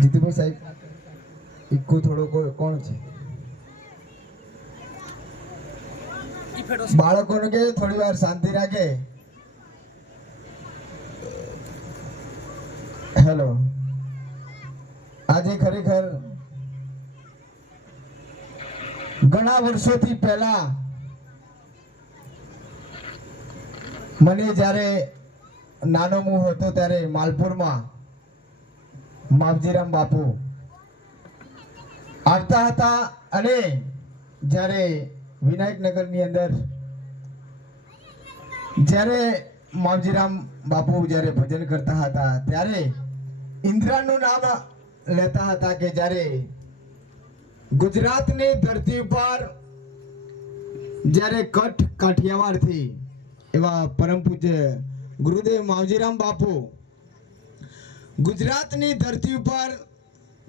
જીતુભાઈ સાહેબ ઇક્કો થોડો કોણ છે? બાળકોને કે થોડી વાર શાંતિ રાખે? હેલો. આજે ખરેખર ઘણા વર્ષોથી પહેલા મને જ્યારે નાનો હું હતો ત્યારે માલપુરમાં માવજીરામ બાપુ. આવતા હતા અને જ્યારે વિનાયકનગરની અંદર જ્યારે માવજીરામ બાપુ જ્યારે ભજન કરતા હતા, ત્યારે ઇન્દ્રાનું નામ લેતા હતા કે જ્યારે ગુજરાતની ધરતી ઉપર જ્યારે કઠ કાઠિયાવાડથી એવા પરમ પૂજ્ય ગુરુદેવ માવજીરામ બાપુ ગુજરાતની ધરતી ઉપર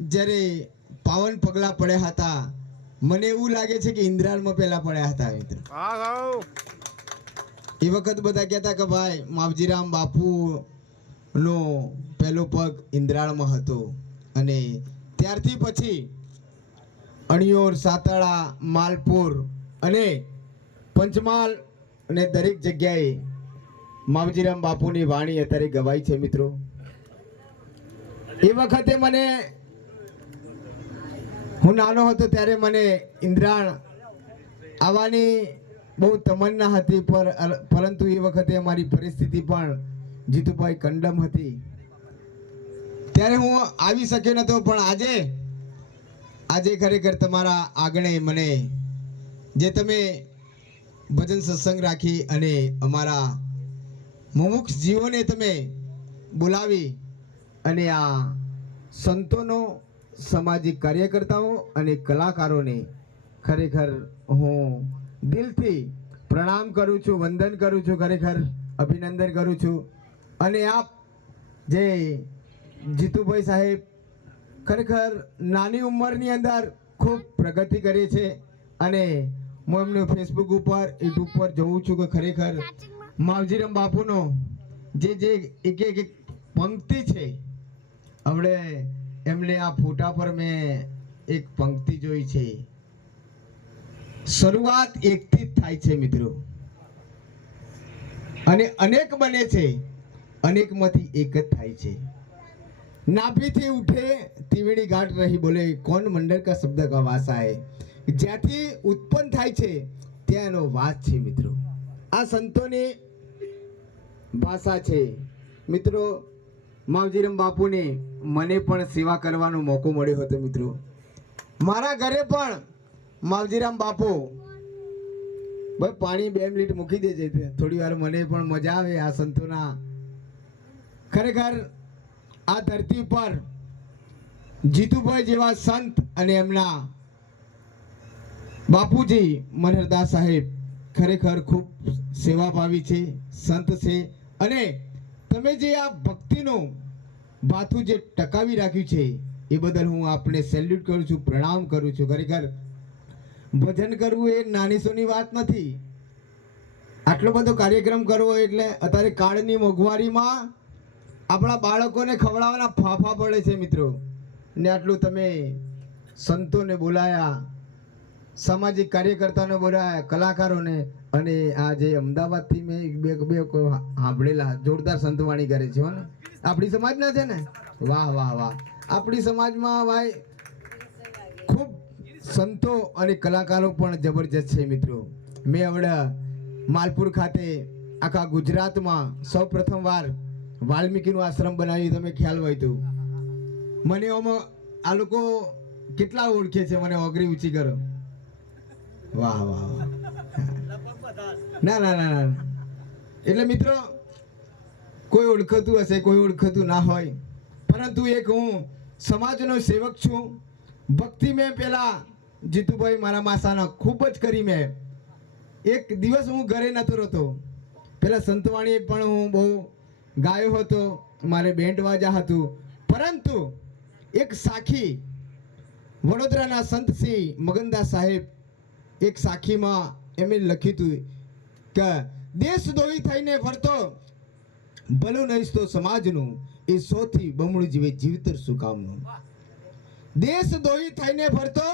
જ્યારે પાવન પગલા પડ્યા હતા મને એવું લાગે છે કે ઇન્દ્રાલમાં પહેલા પડ્યા હતા મિત્રો. એ વખત બધા કહેતા કે ભાઈ માવજીરામ બાપુ નો પહેલો પગ ઇન્દ્રાળમાં હતો અને ત્યારથી પછી અણિયોર સાતાળા માલપુર અને પંચમહાલ અને દરેક જગ્યાએ માવજીરામ બાપુની વાણી અત્યારે ગવાય છે મિત્રો. એ વખતે મને હું નાનો હતો ત્યારે મને ઇન્દ્રાણ આવવાની બહુ તમન્ના હતી, પર પરંતુ એ વખતે અમારી પરિસ્થિતિ પણ જીતુભાઈ કંડમ હતી. ત્યારે હું આવી શક્યો નહોતો પણ આજે આજે ખરેખર તમારા આગણે મને જે તમે ભજન સત્સંગ રાખી અને અમારા મુમુક્ષ જીવોને તમે બોલાવી અને આ સંતોનો સામાજિક કાર્યકર્તાઓ અને કલાકારોને ખરેખર હું દિલથી પ્રણામ કરું છું, વંદન કરું છું, ખરેખર અભિનંદન કરું છું. અને આપ જે જીતુભાઈ સાહેબ ખરેખર નાની ઉંમરની અંદર ખૂબ પ્રગતિ કરી છે અને હું એમને ફેસબુક ઉપર યુટ્યુબ પર જોઉં છું કે ખરેખર માવજીરામ બાપુનો જે જે એક એક પંક્તિ છે હમણે એમને આ ફોટા પર મેં એક પંક્તિ જોઈ છે. શરૂઆત એકથી જ થાય છે મિત્રો. અને અનેક બને છે. અનેકમાંથી એક જ થાય છે. નાભીથી ઉઠે તીવડી ગાંઠ રહી બોલે, કોણ મંડળ કા શબ્દ કા વાસા હે જ્યાંથી ઉત્પન્ન થાય છે ત્યાં એનો વાસ છે મિત્રો. આ સંતોની ભાષા છે. મિત્રો માવજીરામ બાપુને મને પણ સેવા કરવાનો મોકો મળ્યો હતો, મિત્રો. મારા ઘરે પણ માવજીરામ બાપુ, ભાઈ, પાણી બે મિનિટ મૂકી દેજે. થોડી વાર મને પણ મજા આવે આ સંતોના. ખરેખર આ ધરતી પર જીતુભાઈ જેવા સંત અને એમના બાપુજી મનહરદાસ સાહેબ ખરેખર ખૂબ સેવા ભાવી છે, સંત છે. અને તમે જે આ ભક્તિનું ભાથું જે ટકાવી રાખ્યું છે, એ બદલ હું આપને સેલ્યુટ કરું છું, પ્રણામ કરું છું. ખરેખર ભજન કરવું એ નાની સોની વાત નથી. આટલો બધો કાર્યક્રમ કરવો એટલે અત્યારે કાળની મોંઘવારીમાં આપણા બાળકોને ખવડાવવાના ફાફા પડે છે મિત્રો. ને આટલું તમે સંતોને બોલાયા, સામાજિક કાર્યકર્તાઓને બોલાયા, કલાકારોને અને આ જે અમદાવાદથી મેં બે બે સાંભળેલા જોરદાર સંતવાણી કરે છે ને આપણી સમાજના છે ને? વાહ વાહ વાહ. આપણી સમાજમાં ભાઈ ખૂબ સંતો અને કલાકારો પણ જબરજસ્ત છે, મિત્રો. મેં હમણાં માલપુર ખાતે આખા ગુજરાતમાં સૌ પ્રથમવાર વાલ્મીકીનું આશ્રમ બનાવ્યું, તમે ખ્યાલ હોય તો. મને આમાં આ લોકો કેટલા ઓળખે છે, મને ઓગરી ઊંચી કરો. વાહ વાહ વાહ. ના ના ના ના. એટલે મિત્રો, કોઈ ઓળખતું હશે, કોઈ ઓળખતું ના હોય. પરંતુ એક હું સમાજનો સેવક છું. ભક્તિ મેં પહેલાં જીતુભાઈ મારા માસાના, ખૂબ જ કરી મેં. એક દિવસ હું ઘરે નતો રહેતો. પહેલાં સંતવાણી પણ હું બહુ ગાયો હતો. મારે બેન્ડ વાજા હતું. પરંતુ એક સાખી, વડોદરાના સંત શ્રી મગનદાસ સાહેબ, એક સાખીમાં એમણે લખ્યું હતું. કે દેશદ્રોહી થઈને ફરતો ભલું નહીં તો સમાજનું એ સોથી બમણું જીવે જીવતર શું કામનું? દેશ દોહી થઈને ફરતો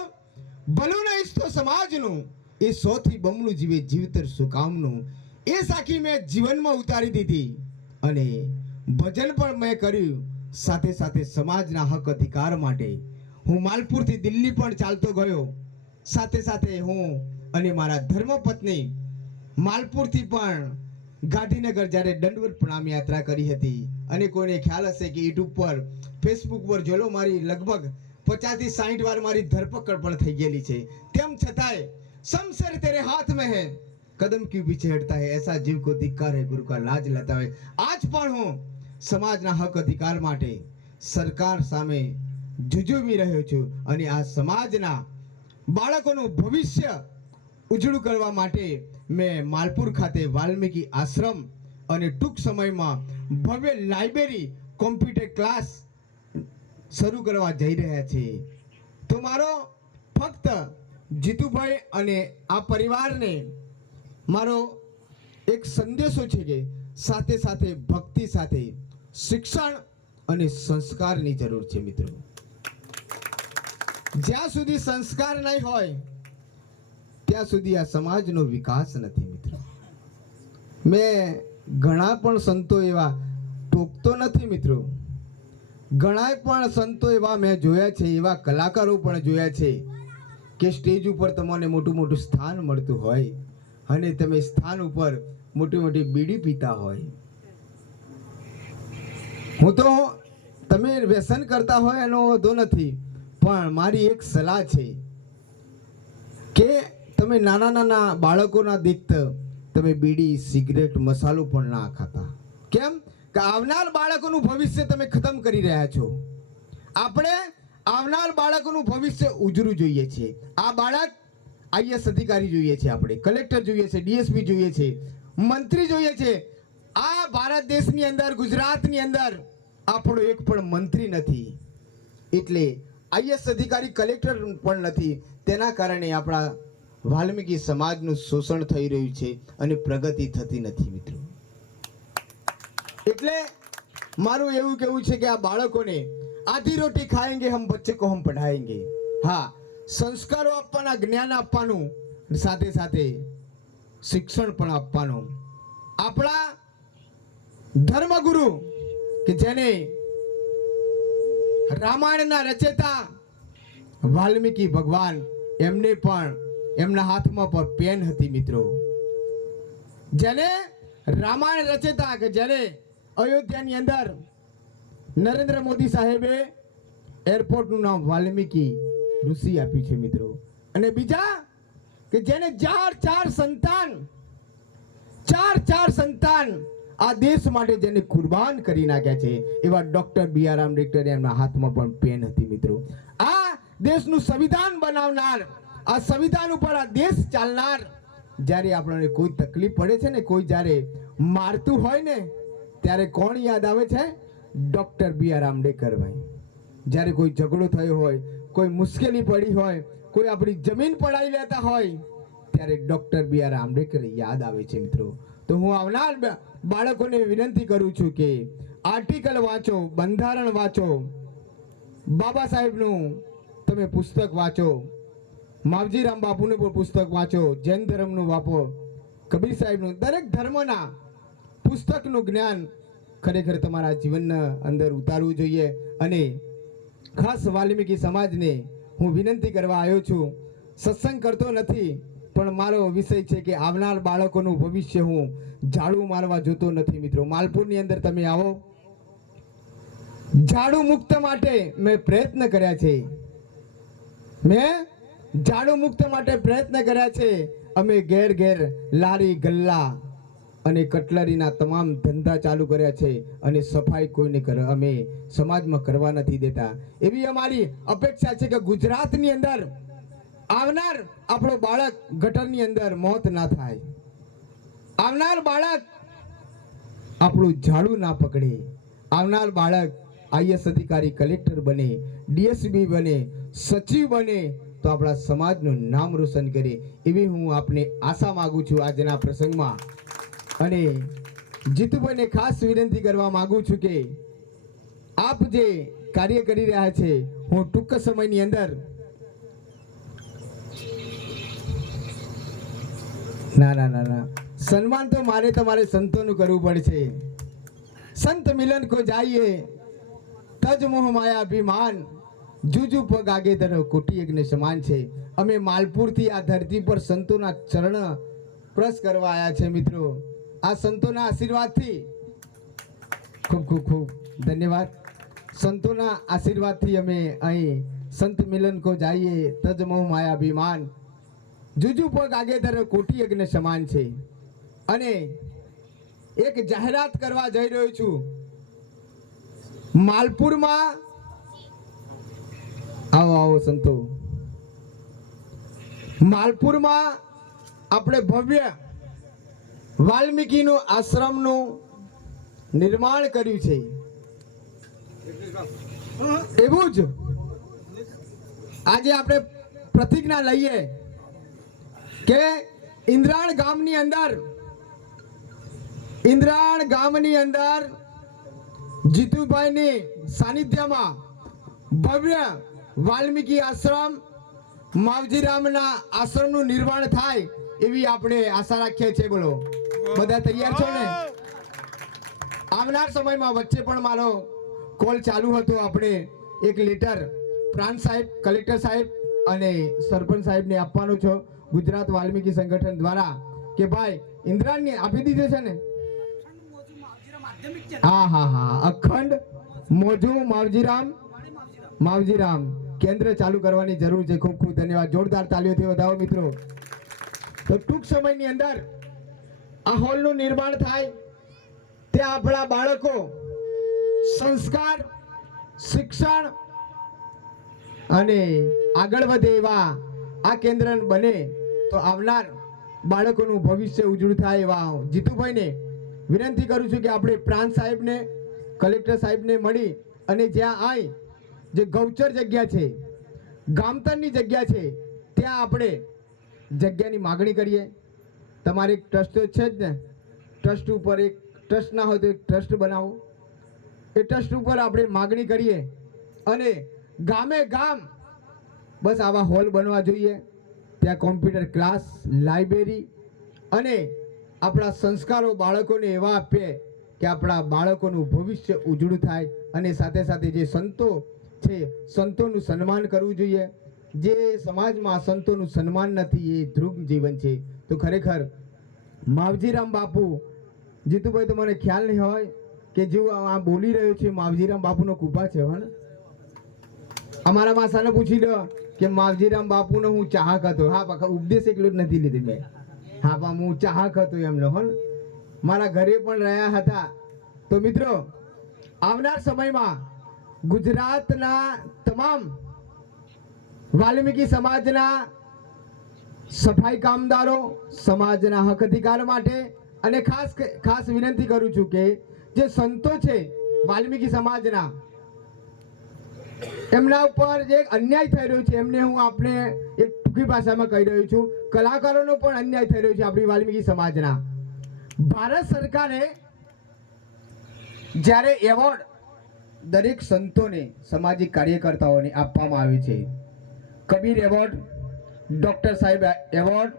ભલું નહીં તો સમાજનું એ સોથી બમણું જીવે જીવતર શું કામનું? એ સાખી મેં જીવનમાં ઉતારી દીધી અને ભજન પણ મેં કર્યું. સાથે સાથે સમાજના હક અધિકાર માટે હું માલપુરથી દિલ્હી પણ ચાલતો ગયો. સાથે સાથે હું અને મારા ધર્મપત્ની માલપુરથી પણ ગાંધીનગર જ્યારે દંડવત પ્રણામ યાત્રા કરી હતી અને કોઈને ખ્યાલ હશે કે યુટ્યુબ પર ફેસબુક પર જોલો મારી લગભગ પચાસથી સાહીઠ વાર મારી ધરપકડ પણ થઈ ગયેલી છે. તેમ છતાંય સમસર તેરે હાથ મેં હે કદમ ક્યુ પીછે હટતા હે? એસા જીવ કો ધિક્કાર હે? ગુરુ કા લાજ લતા હોય. આજ પણ હું સમાજના હક અધિકાર માટે સરકાર સામે જુજુમી રહ્યો છું અને આ સમાજના બાળકોનું ભવિષ્ય ઉજળું કરવા માટે મેં માલપુર ખાતે વાલ્મીકી આશ્રમ અને ટૂંક સમયમાં ભવ્ય લાઇબ્રેરી કોમ્પ્યુટર ક્લાસ શરૂ કરવા જઈ રહ્યા છે તો મારો ફક્ત જીતુભાઈ અને આ પરિવારને મારો એક સંદેશો છે કે સાથે સાથે ભક્તિ સાથે શિક્ષણ અને સંસ્કારની જરૂર છે મિત્રો. જ્યાં સુધી સંસ્કાર નહીં હોય ત્યાં સુધી આ સમાજનો વિકાસ નથી મિત્રો. મેં ઘણા પણ સંતો એવા ટોકતો નથી મિત્રો. ઘણા પણ સંતો એવા મેં જોયા છે, એવા કલાકારો પણ જોયા છે કે સ્ટેજ ઉપર તમને મોટું મોટું સ્થાન મળતું હોય અને તમે સ્થાન ઉપર મોટી મોટી બીડી પીતા હોય. હું તો તમે વ્યસન કરતા હોય એનો વાંધો નથી, પણ મારી એક સલાહ છે કે તમે નાના નાના બાળકોના દીકત તમે બીડી, સિગરેટ, મસાલો પણ ના ખાતા. કેમ? કે આવનાર બાળકોનું ભવિષ્ય તમે ખતમ કરી રહ્યા છો. આપણે આવનાર બાળકોનું ભવિષ્ય ઉજળું જોઈએ છે. આ બાળક આઈએસ અધિકારી જોઈએ છે આપણે, કલેક્ટર જોઈએ છે, ડીએસપી જોઈએ છે, મંત્રી જોઈએ છે. આ ભારત દેશની અંદર, ગુજરાતની અંદર આપણો એક પણ મંત્રી નથી. એટલે આઈએસ અધિકારી, કલેક્ટર પણ નથી. તેના કારણે આપણા વાલ્મીકી સમાજનું શોષણ થઈ રહ્યું છે અને પ્રગતિ થતી નથી મિત્રો. એટલે મારું એવું કેવું છે કે આ બાળકોને આધી રોટી ખાએંગે હમ બચ્ચે કો હમ પઢાએંગે હા, સંસ્કારો આપવાના, જ્ઞાન આપવાનું સાથે સાથે શિક્ષણ પણ આપવાનું. આપણા ધર્મગુરુ કે જેને રામાયણના રચેતા વાલ્મીકી ભગવાન એમને પણ એમના હાથમાં પર પેન હતી મિત્રો. જેને રામાયણ રચેતા કે જેને અયોધ્યાની અંદર નરેન્દ્ર મોદી સાહેબે એરપોર્ટનું નામ વાલ્મીકી ઋષિ આપ્યું છે મિત્રો. અને બીજા કે જેને ચાર ચાર સંતાન, ચાર ચાર સંતાન આ દેશ માટે જેને કુરબાન કરી નાખ્યા છે, એવા ડોક્ટર બી આર આંબેડકર એમના હાથમાં પણ પેન હતી મિત્રો. આ દેશનું સંવિધાન બનાવનાર આ સંવિધાન ઉપર આ દેશ ચાલનાર. જ્યારે આપણને કોઈ તકલીફ પડે છે ને, કોઈ જ્યારે મારતું હોય ને, ત્યારે કોણ યાદ આવે છે? ડૉક્ટર બી આર આંબેડકર ભાઈ. જ્યારે કોઈ ઝઘડો થયો હોય, કોઈ મુશ્કેલી પડી હોય, કોઈ આપણી જમીન પડાવી લેતા હોય, ત્યારે ડૉક્ટર બી આર આંબેડકર યાદ આવે છે મિત્રો. તો હું આવનાર બાળકોને વિનંતી કરું છું કે આર્ટિકલ વાંચો, બંધારણ વાંચો. બાબા સાહેબનું તમે પુસ્તક વાંચો. માવજીરામ બાપુનું પણ પુસ્તક વાંચો, જૈન ધર્મનું વાપો કબીર સાહેબનું, દરેક ધર્મના પુસ્તકનું જ્ઞાન ખરેખર તમારા જીવનના અંદર ઉતારવું જોઈએ. અને ખાસ વાલ્મીકી સમાજને હું વિનંતી કરવા આવ્યો છું, સત્સંગ કરતો નથી, પણ મારો વિષય છે કે આવનાર બાળકોનું ભવિષ્ય હું ઝાડુ મારવા જોતો નથી મિત્રો. માલપુરની અંદર તમે આવો. ઝાડુ મુક્ત માટે મેં પ્રયત્ન કર્યા છે. મેં ઝાડુ મુક્ત માટે પ્રયત્ન કર્યા છે. અમે ઘેર ઘેર લારી, ગલ્લા અને કટલરીના તમામ ધંધા ચાલુ કર્યા છે અને સફાઈ કોઈને અમે સમાજમાં કરવા નથી દેતા. એવી અમારી અપેક્ષા છે કે ગુજરાતની અંદર આવનાર આપણો બાળક ગટરની અંદર મોત ના થાય. આવનાર બાળક આપણું ઝાડુ ના પકડે. આવનાર બાળક આઈએસ અધિકારી કલેક્ટર બને, ડીએસપી બને, સચિવ બને તો આપણા સમાજનું નામ રોશન કરે એવી હું આપને આશા માગું છું આજના પ્રસંગમાં. અને જીતુભાઈને ખાસ વિનંતી કરવા માગું છું કે આપ જે કાર્ય કરી રહ્યા છે, હું ટૂંક સમયની અંદર ના ના ના ના. સન્માન તો મારે તમારે સંતોનું કરવું પડશે. સંત મિલન કો જાઈએ, તજ મોહ માયા અભિમાન. જુજુ પગ આગે ધરો કોટી યજ્ઞ સમાન છે. અમે માલપુરથી આ ધરતી પર સંતોના ચરણ પ્રસ કરવા આવ્યા છે મિત્રો. આ સંતોના આશીર્વાદથી. ખૂબ ખૂબ ખૂબ. ધન્યવાદ. સંતોના આશીર્વાદથી અમે અહીં સંત મિલન કો જાઈએ, તજ મોહ માયા અભિમાન. જુજુ પગ આગે ધરો કોટી યજ્ઞ સમાન છે. અને એક જાહેરાત કરવા જઈ રહ્યો છું. માલપુરમાં આવો સંતો. માલપુરમાં આપણે ભવ્ય વાલ્મીકીનું આશ્રમનું નિર્માણ કર્યું છે. એવું જ આજે આપણે પ્રતિજ્ઞા લઈએ કે ઇન્દ્રાણ ગામની અંદર ઇન્દ્રાણ ગામની અંદર જીતુભાઈની સાનિધ્યમાં ભવ્ય વાલ્મીકી આશ્રમ માવજીરામના આશ્રમનું નિર્માણ થાય એવી આપણે આશા રાખીએ છીએ. બોલો બધા તૈયાર છો ને? આવનાર સમયમાં વચ્ચે પણ મારો કોલ ચાલુ હતો. આપણે એક લેટર પ્રાંત સાહેબ કલેક્ટર સાહેબ અને સરપંચ સાહેબને આપવાનો છો. ગુજરાત વાલ્મીકી સંગઠન દ્વારા કે ભાઈ ઇન્દ્રાણને આપી દીધે છે ને? હા હા હા. અખંડ મોજુ માવજીરામ માવજીરામ, કેન્દ્ર ચાલુ કરવાની જરૂર છે ખૂબ ખૂબ ધન્યવાદ. જોરદાર તાલીઓથી વધાવો મિત્રો. તો ટૂંક સમયની અંદર આ હોલનું નિર્માણ થાય. ત્યાં આપણા બાળકો સંસ્કાર, શિક્ષણ અને આગળ વધે એવા આ કેન્દ્ર બને તો આવનાર બાળકોનું ભવિષ્ય ઉજળું થાય એવા જીતુભાઈને વિનંતી કરું છું કે આપણે પ્રાંત સાહેબને, કલેક્ટર સાહેબને મળી અને જ્યાં આઈ જે ગૌચર જગ્યા છે, ગામતરની જગ્યા છે, ત્યાં આપણે જગ્યાની માગણી કરીએ. તમારે એક ટ્રસ્ટ તો છે જ ને. ટ્રસ્ટ ઉપર એક ટ્રસ્ટ ના હોય તો એક ટ્રસ્ટ બનાવો. એ ટ્રસ્ટ ઉપર આપણે માગણી કરીએ અને ગામે ગામ બસ આવા હોલ બનવા જોઈએ. ત્યાં કોમ્પ્યુટર ક્લાસ, લાઇબ્રેરી અને આપણા સંસ્કારો બાળકોને એવા આપીએ કે આપણા બાળકોનું ભવિષ્ય ઉજળું થાય અને સાથે સાથે જે સંતો છે, સંતોનું સન્માન કરવું જોઈએ. જે સમાજમાં સંતોનું સન્માન નથી, એ ધ્રુવ જીવન છે. તો ખરેખર, માવજીરામ બાપુ, જીતુભાઈ તો મને ખ્યાલ નહીં હોય કે જે આ બોલી રહ્યો છે, માવજીરામ બાપુનો કૃપા છે, હો અમારા માસાને પૂછી લો કે માવજીરામ બાપુનો હું ચાહક હતો. હા પાકા ઉપદેશ એકલો જ નથી લીધી મેં. હા, પણ હું ચાહક હતો એમનો, હો મારા ઘરે પણ રહ્યા હતા. તો મિત્રો, આવનાર સમયમાં ગુજરાતના તમામ વાલ્મીકી સમાજના સફાઈ કામદારો સમાજના હક અધિકાર માટે અને ખાસ ખાસ વિનંતી કરું છું કે જે સંતો છે વાલ્મીકી સમાજના, એમના ઉપર જે અન્યાય થઈ રહ્યો છે, એમને હું આપને એક ટૂંકી ભાષામાં કહી રહ્યો છું. કલાકારોનો પણ અન્યાય થઈ રહ્યો છે આપણી વાલ્મીકી સમાજના. ભારત સરકારે જ્યારે એવોર્ડ દરેક સંતોને સામાજિક કાર્યકર્તાઓને આપવામાં આવે છે. કબીર એવોર્ડ ડૉક્ટર સાહેબ એવોર્ડ